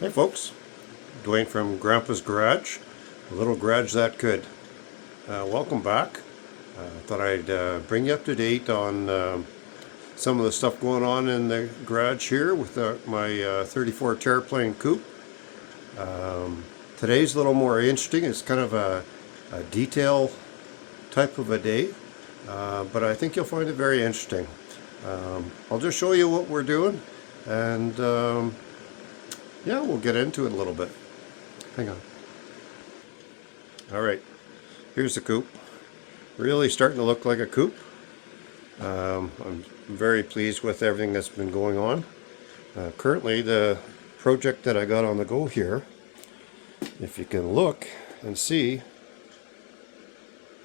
Hey folks, Dwayne from Grandpa's Garage, a little garage that could. Welcome back. Thought I'd bring you up to date on some of the stuff going on in the garage here with my 34 Terraplane coupe. Today's a little more interesting. It's kind of a detail type of a day, but I think you'll find it very interesting. I'll just show you what we're doing, and yeah, we'll get into it a little bit. Hang on. All right, here's the coupe. Really starting to look like a coupe. I'm very pleased with everything that's been going on. Currently, the project that I got on the go here, if you can look and see,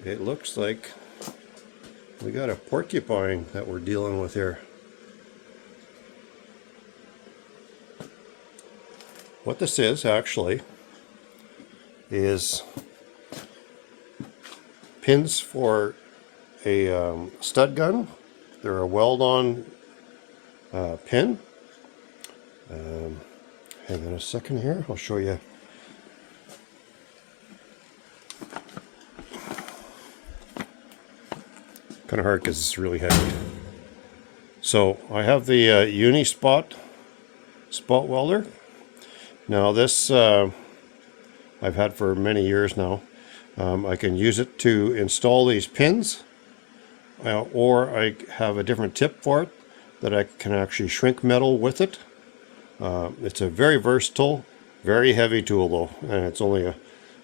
it looks like we got a porcupine that we're dealing with here. What this is actually is pins for a stud gun. They're a weld-on pin. Hang on a second here, I'll show you. Kind of hard because it's really heavy. So I have the Uni-Spot spot welder. Now this I've had for many years now. I can use it to install these pins, or I have a different tip for it that I can actually shrink metal with it. It's a very versatile, very heavy tool though, and it's only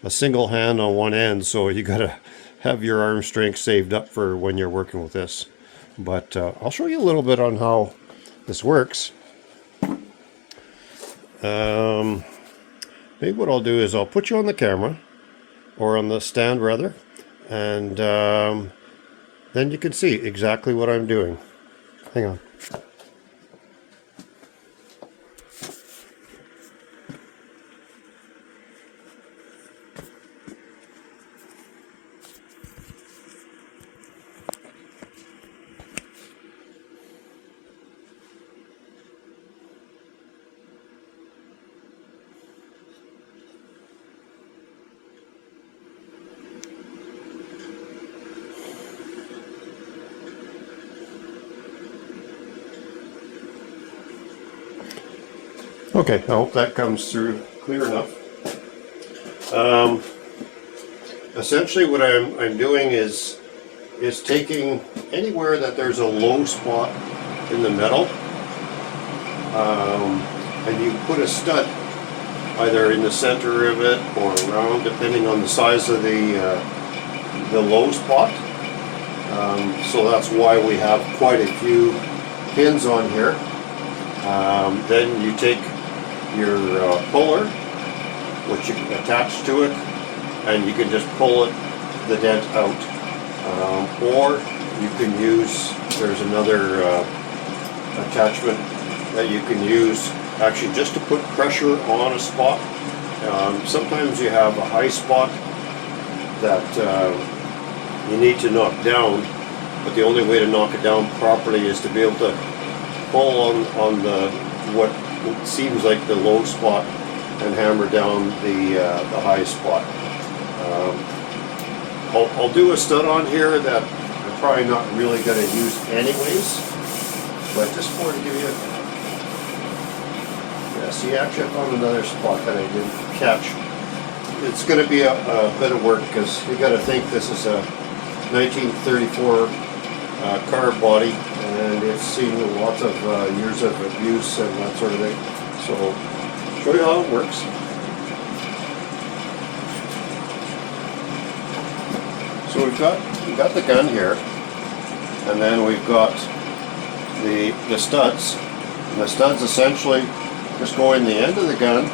a single hand on one end, so you gotta have your arm strength saved up for when you're working with this. But I'll show you a little bit on how this works. Maybe what I'll do is I'll put you on the camera, or on the stand rather, and then you can see exactly what I'm doing. Hang on. Okay, I hope that comes through clear enough. Essentially what I'm doing is taking anywhere that there's a low spot in the metal, and you put a stud either in the center of it or around, depending on the size of the low spot. So that's why we have quite a few pins on here. Then you take your puller, which you can attach to it, and you can just pull the dent out. Or you can use, there's another attachment that you can use actually just to put pressure on a spot. Sometimes you have a high spot that you need to knock down, but the only way to knock it down properly is to be able to pull on the what seems like the low spot and hammer down the high spot. I'll do a stud on here that I'm probably not really going to use anyways, but just for to give you, yeah, see, actually I found another spot that I didn't catch. It's going to be a bit of work because you got to think this is a 1934 car body, and it's seen lots of years of abuse and that sort of thing. So, show you how it works. So we've got the gun here, and then we've got the studs. And the studs essentially just go in the end of the gun,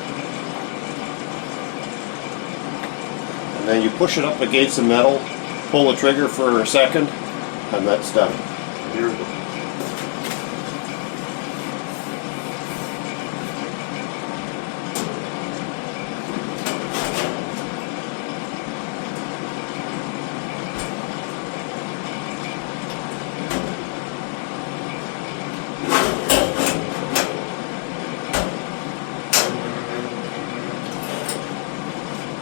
and then you push it up against the metal, pull the trigger for a second, and that's done. Here we go.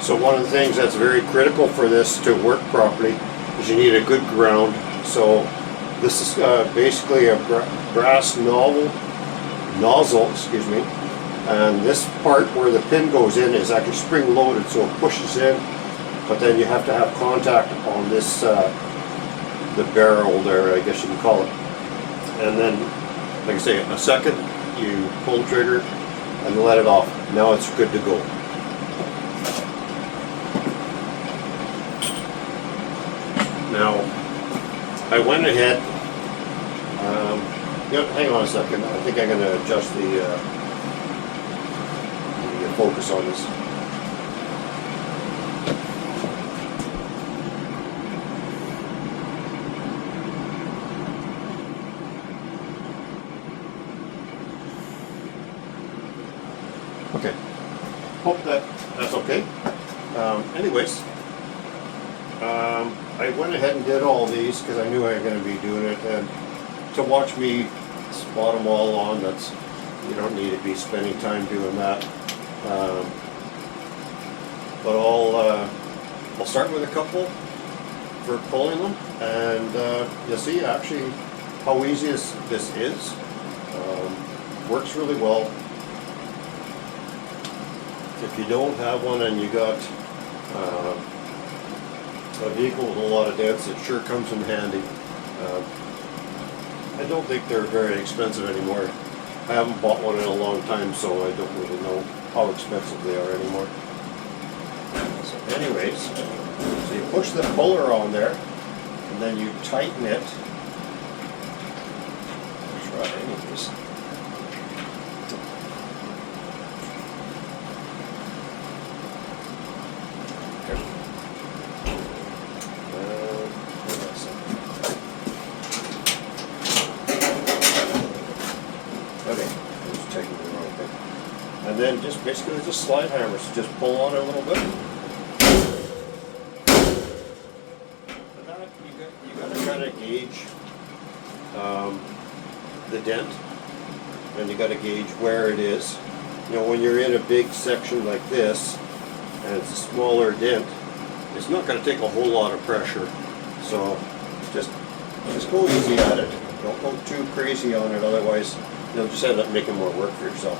So one of the things that's very critical for this to work properly is you need a good ground. So this is basically a brass nozzle, excuse me, and this part where the pin goes in is actually spring loaded, so it pushes in, but then you have to have contact on this the barrel there, I guess you can call it, and then like I say, a second you pull the trigger and let it off. Now it's good to go. Now I went ahead, hang on a second, I think I'm going to adjust the focus on this. Okay, hope that's okay. Anyways, I went ahead and did all these because I knew I was going to be doing it, and to watch me spot them all on, you don't need to be spending time doing that. But I'll start with a couple for pulling them, and you'll see actually how easy this is. Works really well. If you don't have one and you got a vehicle with a lot of dents, it sure comes in handy. I don't think they're very expensive anymore. I haven't bought one in a long time, so I don't really know how expensive they are anymore. So anyways, so you push the puller on there, and then you tighten it. I'll try anyways. And then just basically just slide hammers, just pull on it a little bit. And that, you got to kind of gauge the dent, and you got to gauge where it is. You know, when you're in a big section like this, and it's a smaller dent, it's not going to take a whole lot of pressure. So just go easy at it. Don't go too crazy on it, otherwise you'll just end up making more work for yourself.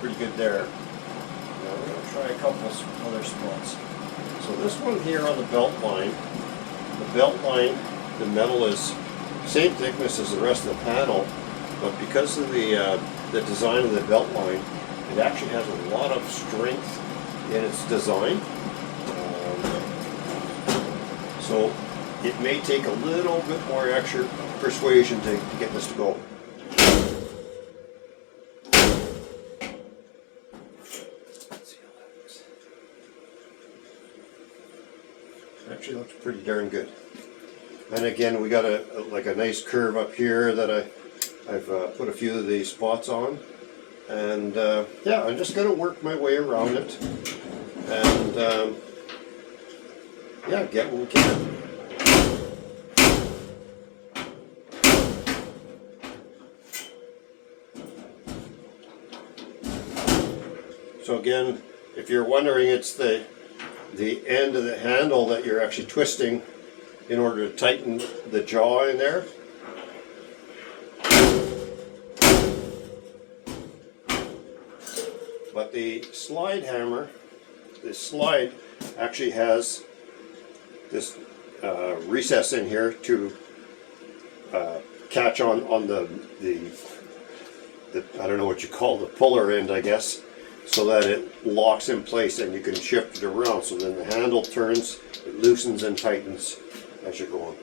Pretty good there. Now we're going to try a couple other spots. So this one here on the belt line, the metal is same thickness as the rest of the panel, but because of the design of the belt line, it actually has a lot of strength in its design. So it may take a little bit more extra persuasion to get this to go. Actually looks pretty darn good. And again, we got a nice curve up here that I've put a few of these spots on, and yeah, I'm just gonna work my way around it, and yeah, get what we can. So again, if you're wondering, it's the end of the handle that you're actually twisting in order to tighten the jaw in there. But the slide hammer, this slide actually has this recess in here to catch on the I don't know what you call the puller end, I guess, so that it locks in place and you can shift it around. So then the handle turns, it loosens and tightens as you're going.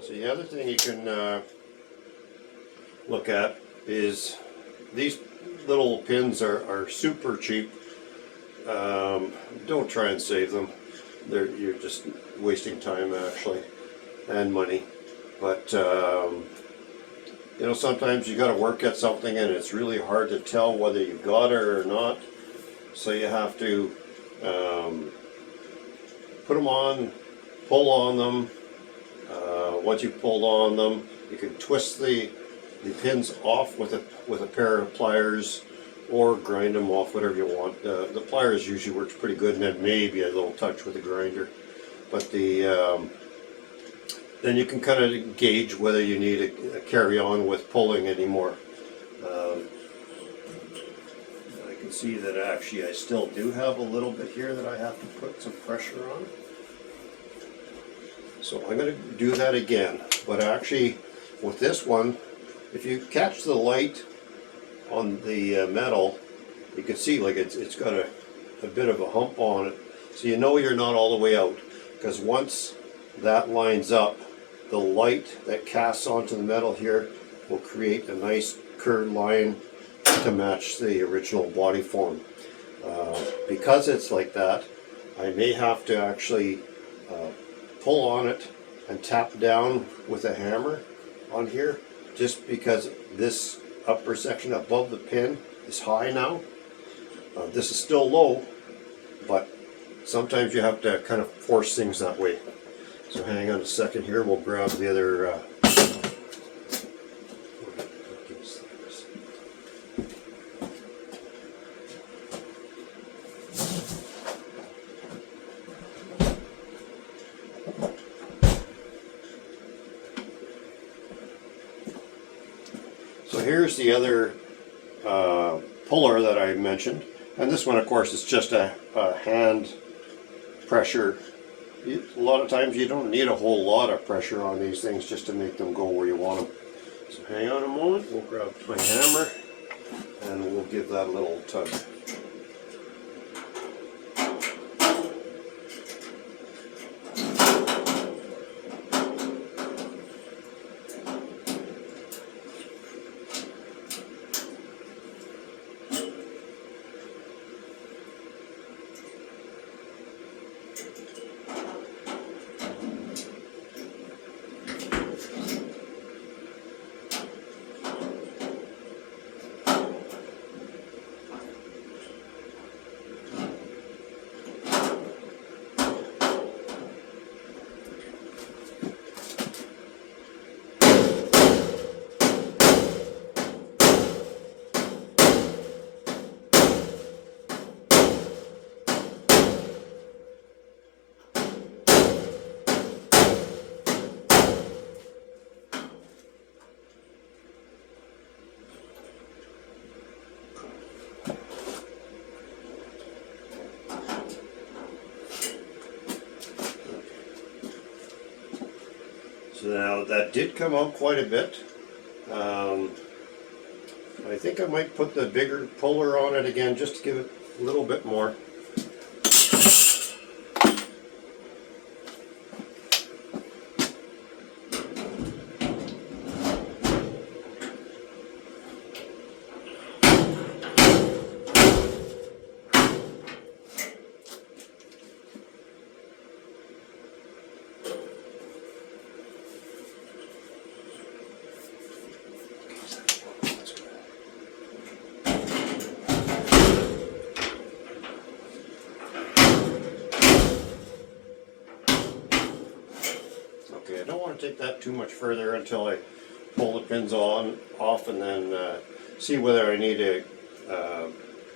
So the other thing you can look at is these little pins are super cheap. Don't try and save them. You're just wasting time actually, and money. But You know, sometimes you got to work at something and it's really hard to tell whether you got it or not. So you have to put them on, pull on them. Once you pulled on them, you can twist the pins off with a pair of pliers, or grind them off, whatever you want. The pliers usually works pretty good, and then maybe a little touch with the grinder. But then you can kind of gauge whether you need to carry on with pulling anymore. I can see that actually I still do have a little bit here that I have to put some pressure on. So I'm going to do that again, but actually with this one, if you catch the light on the metal, you can see like it's got a bit of a hump on it, so you know you're not all the way out, because once that lines up, the light that casts onto the metal here will create a nice curved line to match the original body form. Because it's like that, I may have to actually pull on it and tap down with a hammer on here, just because this upper section above the pin is high now. This is still low, but sometimes you have to kind of force things that way. So hang on a second here, we'll grab the other So here's the other puller that I mentioned, and this one of course is just a hand pressure. A lot of times you don't need a whole lot of pressure on these things just to make them go where you want them. So hang on a moment, we'll grab my hammer and we'll give that a little tug. So now that did come out quite a bit. I think I might put the bigger puller on it again just to give it a little bit more. Okay, I don't want to take that too much further until I pull the pins off and then see whether I need to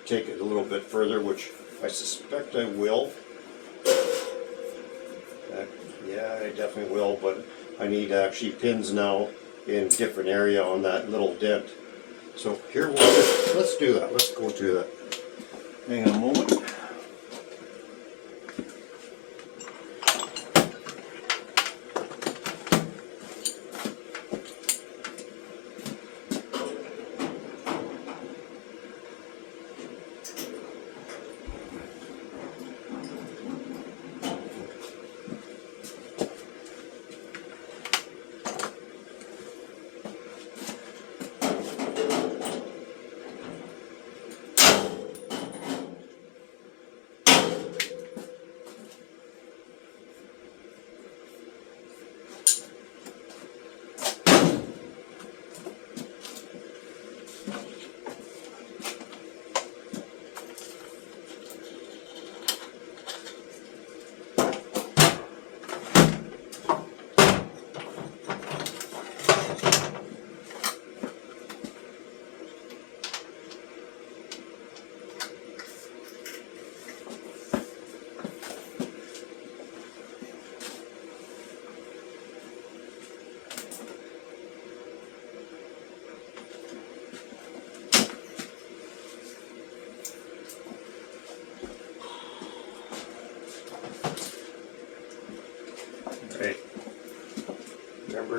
take it a little bit further, which I suspect I will. Yeah, I definitely will, but I need actually pins now in a different area on that little dent. So here, let's do that. Let's go do that. Hang on a moment.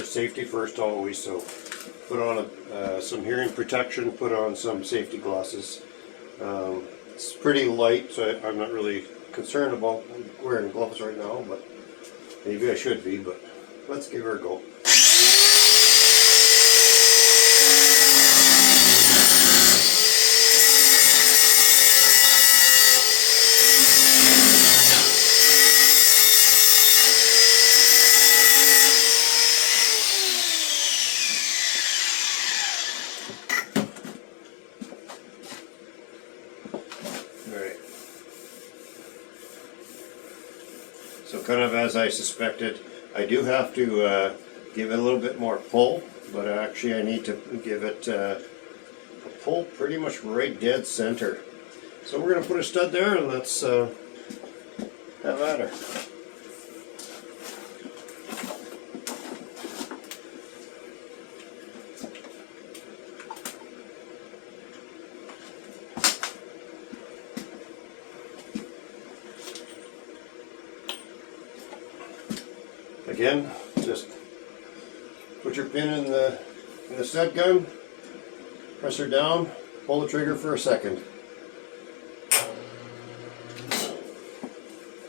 safety first always, so put on some hearing protection, put on some safety glasses. It's pretty light, so I'm not really concerned about wearing gloves right now, but maybe I should be, but let's give her a go. So kind of as I suspected, I do have to give it a little bit more pull, but actually I need to give it a pull pretty much right dead center. So we're going to put a stud there and let's have at her. Again, just put your pin in the stud gun, press her down, pull the trigger for a second.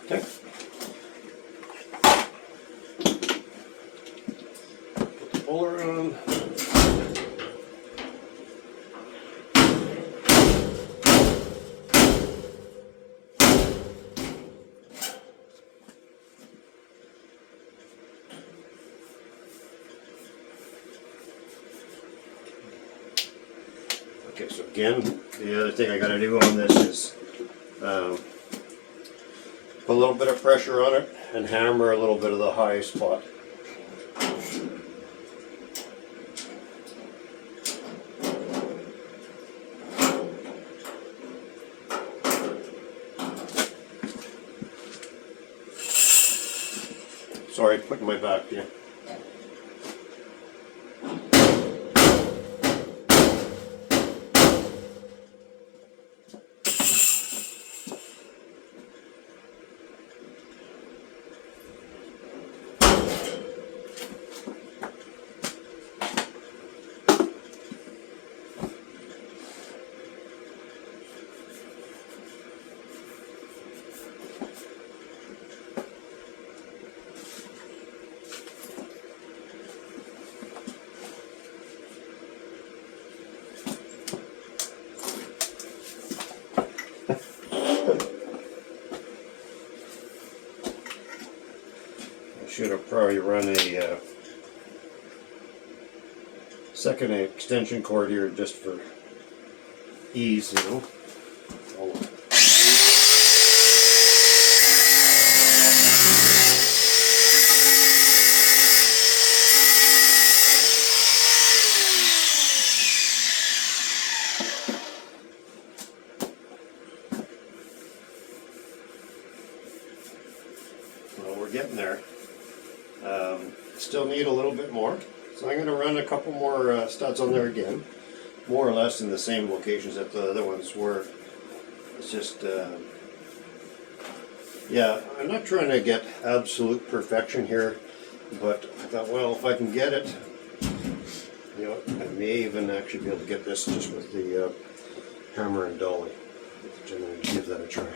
Okay. Put the puller on. Okay, so again, the other thing I got to do on this is put a little bit of pressure on it and hammer a little bit of the high spot. Sorry, putting my back to you. Should have probably run a second extension cord here just for ease, you know. Well, we're getting there. Still need a little bit more, so I'm going to run a couple more studs on there again, more or less in the same locations that the other ones were. It's just, yeah, I'm not trying to get absolute perfection here, but I thought, well, if I can get it, you know, I may even actually be able to get this just with the hammer and dolly. I'm going to give that a try.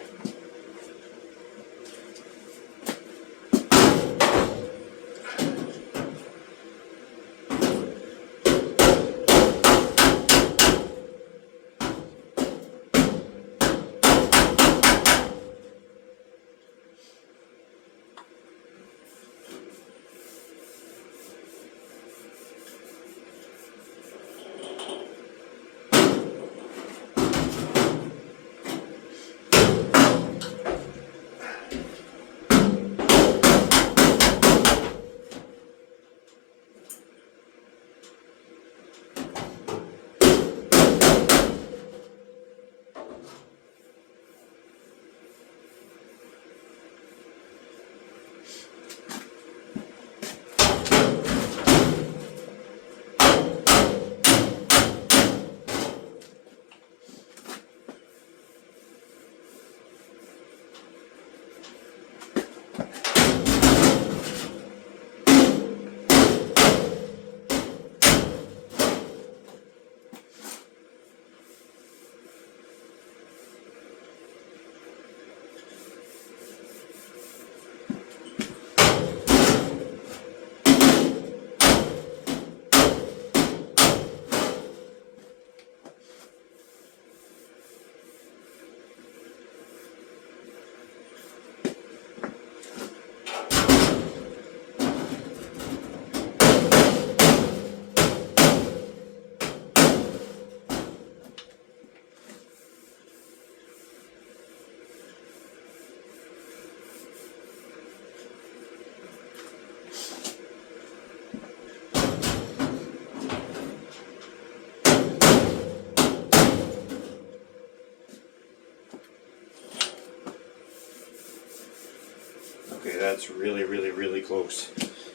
it's really close.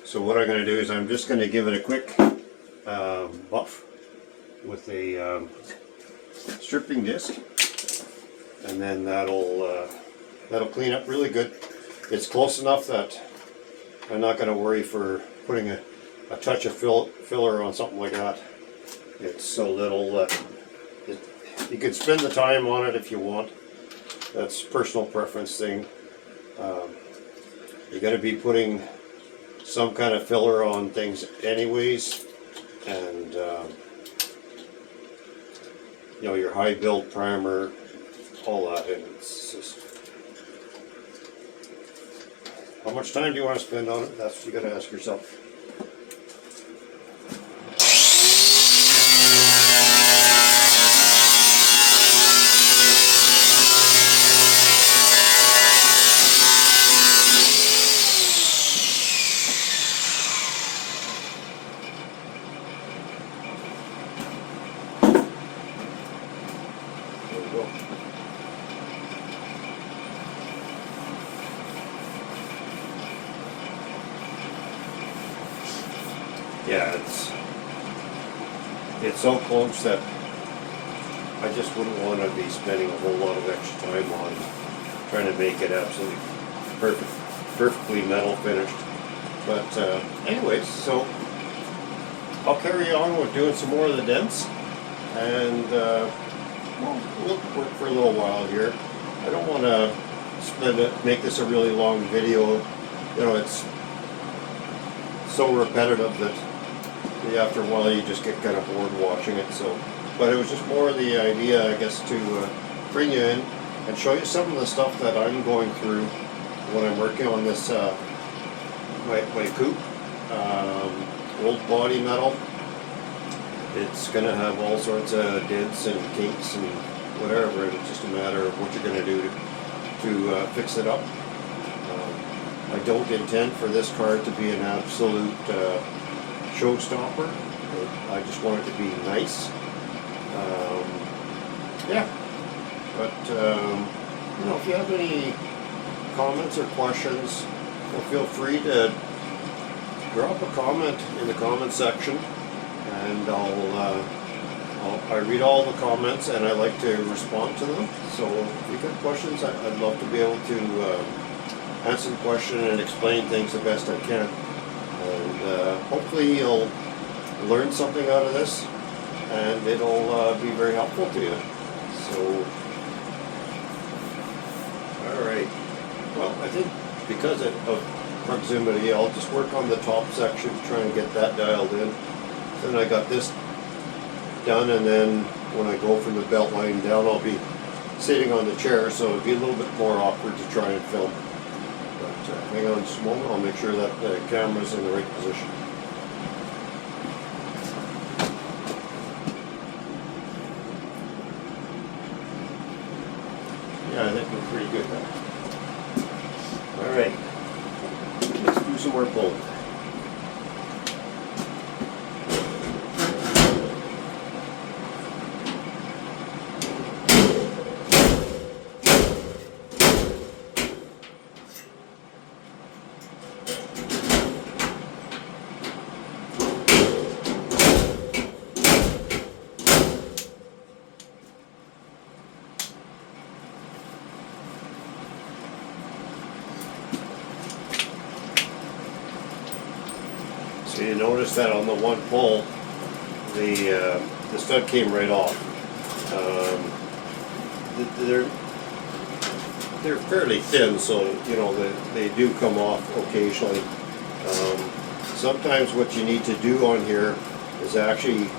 So what I'm going to do is I'm just going to give it a quick buff with a stripping disc, and then that'll clean up really good. It's close enough that I'm not going to worry for putting a touch of filler on something like that. It's so little that you can spend the time on it if you want. That's personal preference thing. You're going to be putting some kind of filler on things anyways, and you know, your high build primer, all that. And it's just, how much time do you want to spend on it? That's what you got to ask yourself. Yeah, it's so close that I just wouldn't want to be spending a whole lot of extra time on trying to make it absolutely perfectly metal finished. But anyways, so I'll carry on with doing some more of the dents, and we'll work for a little while here. I don't want to make this a really long video. You know, it's so repetitive that after a while you just get kind of bored watching it. So, but it was just more the idea, I guess, to bring you in and show you some of the stuff that I'm going through when I'm working on this my coupe. Old body metal. It's going to have all sorts of dents and kinks and whatever, and it's just a matter of what you're going to do to fix it up. I don't intend for this car to be an absolute showstopper. I just want it to be nice. Yeah, but you know, if you have any comments or questions, well, feel free to drop a comment in the comment section, and I read all the comments and I like to respond to them. So if you've got questions, I'd love to be able to answer the question and explain things the best I can. And hopefully you'll learn something out of this, and it'll be very helpful to you. So, alright. Well, I think because of proximity, I'll just work on the top section, try and get that dialed in. Then I got this done, and then when I go from the belt line down, I'll be sitting on the chair, so it'll be a little bit more awkward to try and film. But hang on just a moment, I'll make sure that the camera's in the right position. Yeah, I think we're pretty good now. Alright, let's do some more pulling. So you notice that on the one pull, the stud came right off. They're fairly thin, so you know they do come off occasionally. Sometimes what you need to do on here is actually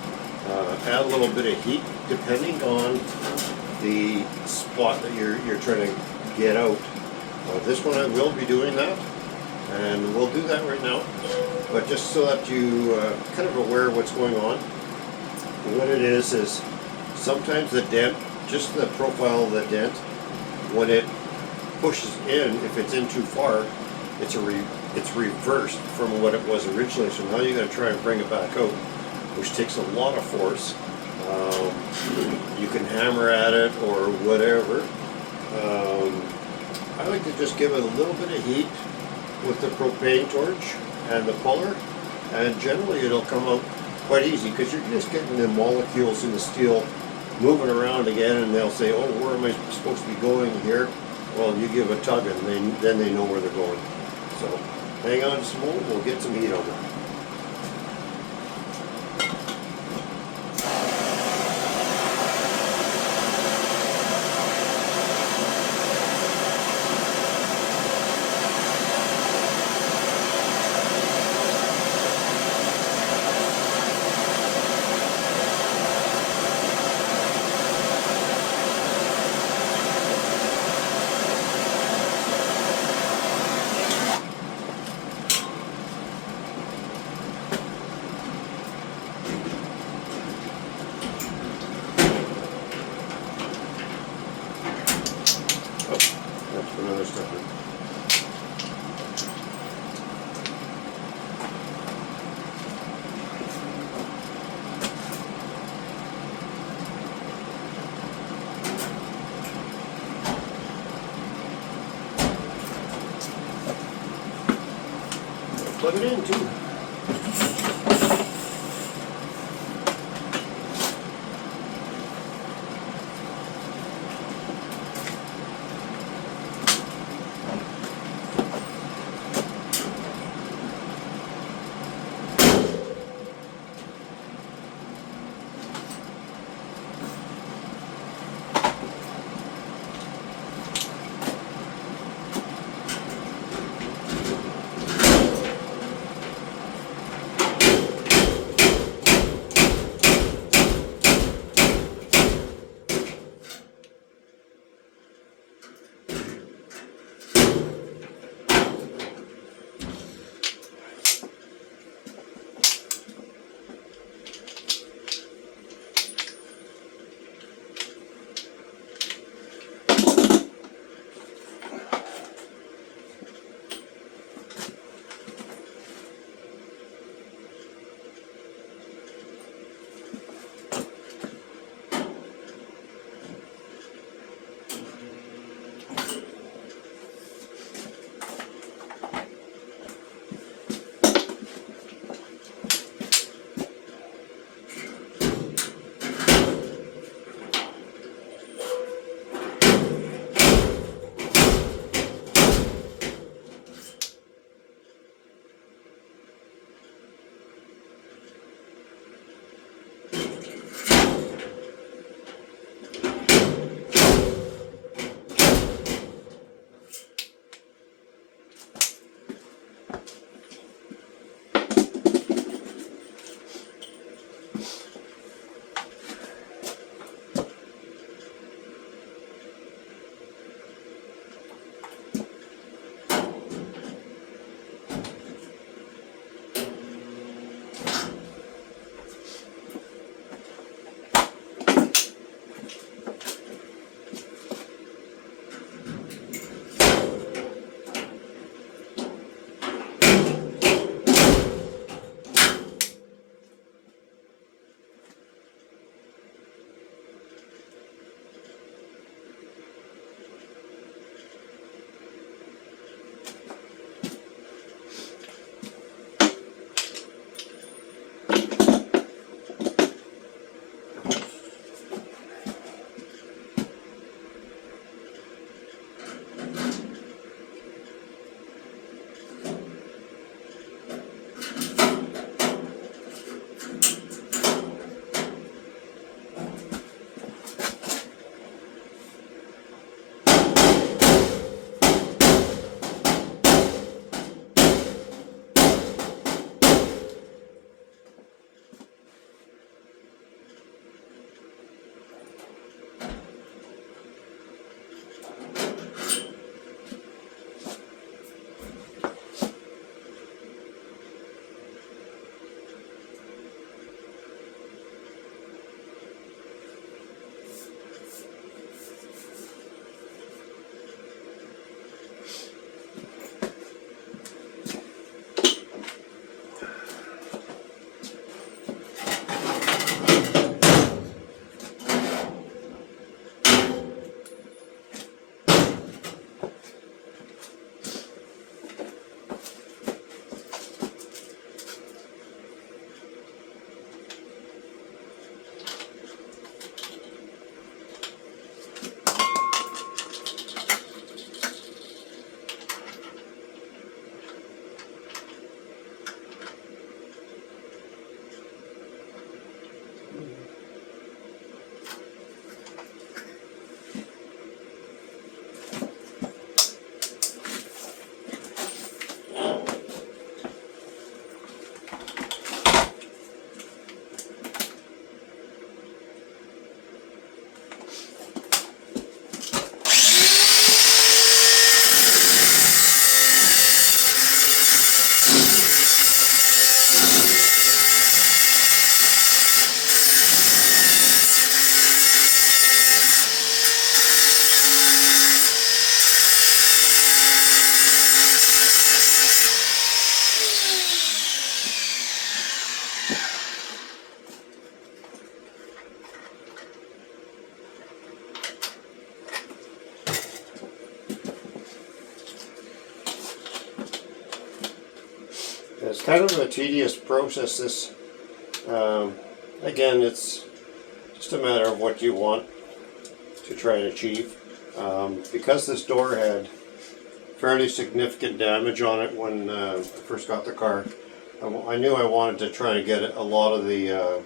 add a little bit of heat, depending on the spot that you're trying to get out. This one I will be doing that, and we'll do that right now. But just so that you kind of aware of what's going on, what it is sometimes the dent, just the profile of the dent, when it pushes in, if it's in too far, it's reversed from what it was originally. So now you got to try and bring it back out, which takes a lot of force. You can hammer at it or whatever. I like to just give it a little bit of heat with the propane torch and the puller, and generally it'll come out quite easy because you're just getting the molecules in the steel moving around again, and they'll say, oh, where am I supposed to be going here? Well, you give a tug and then they know where they're going. So hang on just a moment, we'll get some heat on that. That's for another stepper. Plug it in too. kind of a tedious process. This, again, it's just a matter of what you want to try and achieve. Because this door had fairly significant damage on it when I first got the car, I knew I wanted to try and get a lot of the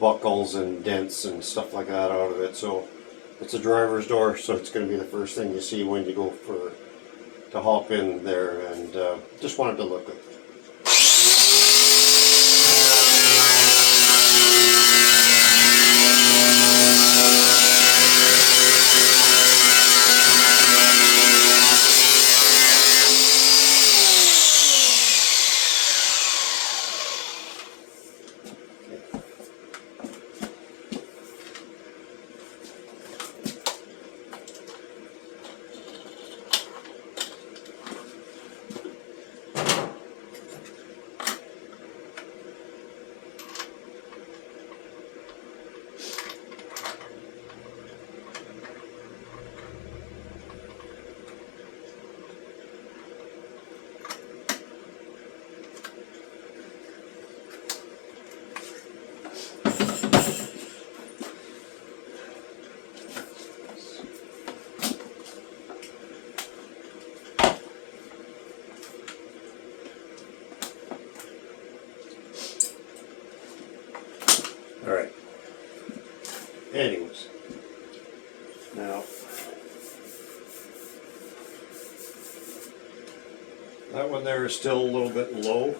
buckles and dents and stuff like that out of it. So it's a driver's door, so it's going to be the first thing you see when you go to hop in there, and just wanted to look good. Alright, anyways, now that one there is still a little bit low,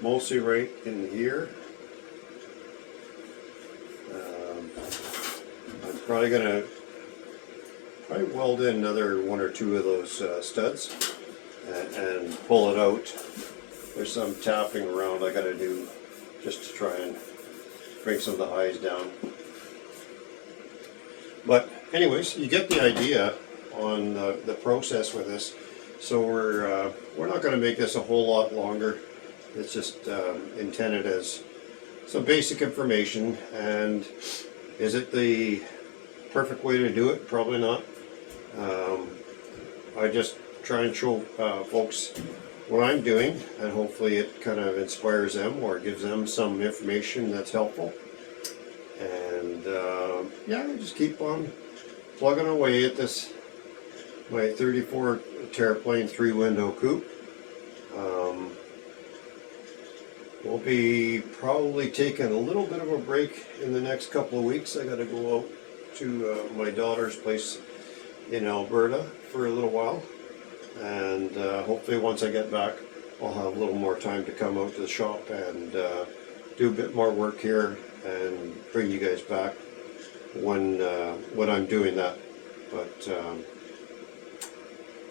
mostly right in here. I'm probably going to weld in another one or two of those studs and pull it out. There's some tapping around I got to do just to try and bring some of the highs down. But anyways, you get the idea on the process with this. So we're not going to make this a whole lot longer. It's just intended as some basic information. And is it the perfect way to do it? Probably not. I just try and show folks what I'm doing, and hopefully it kind of inspires them or gives them some information that's helpful. And yeah, I just keep on plugging away at this, my 34 Terraplane 3-window coupe. We'll be probably taking a little bit of a break in the next couple of weeks. I got to go out to my daughter's place in Alberta for a little while, and hopefully once I get back I'll have a little more time to come out to the shop and do a bit more work here and bring you guys back when I'm doing that. But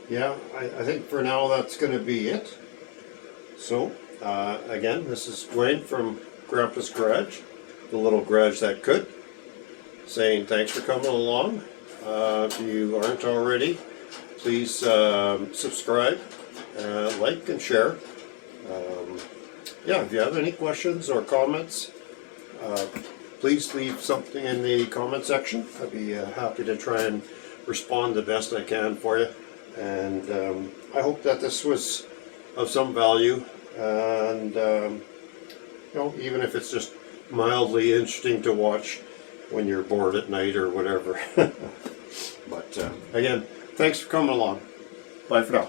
yeah, I think for now that's going to be it. So again, this is Dwayne from Grandpa's Garage, the little garage that could, saying thanks for coming along. If you aren't already, please subscribe, like and share. Yeah, if you have any questions or comments, please leave something in the comment section. I'd be happy to try and respond the best I can for you. And I hope that this was of some value, and you know, even if it's just mildly interesting to watch when you're bored at night or whatever. But again, thanks for coming along. Bye for now.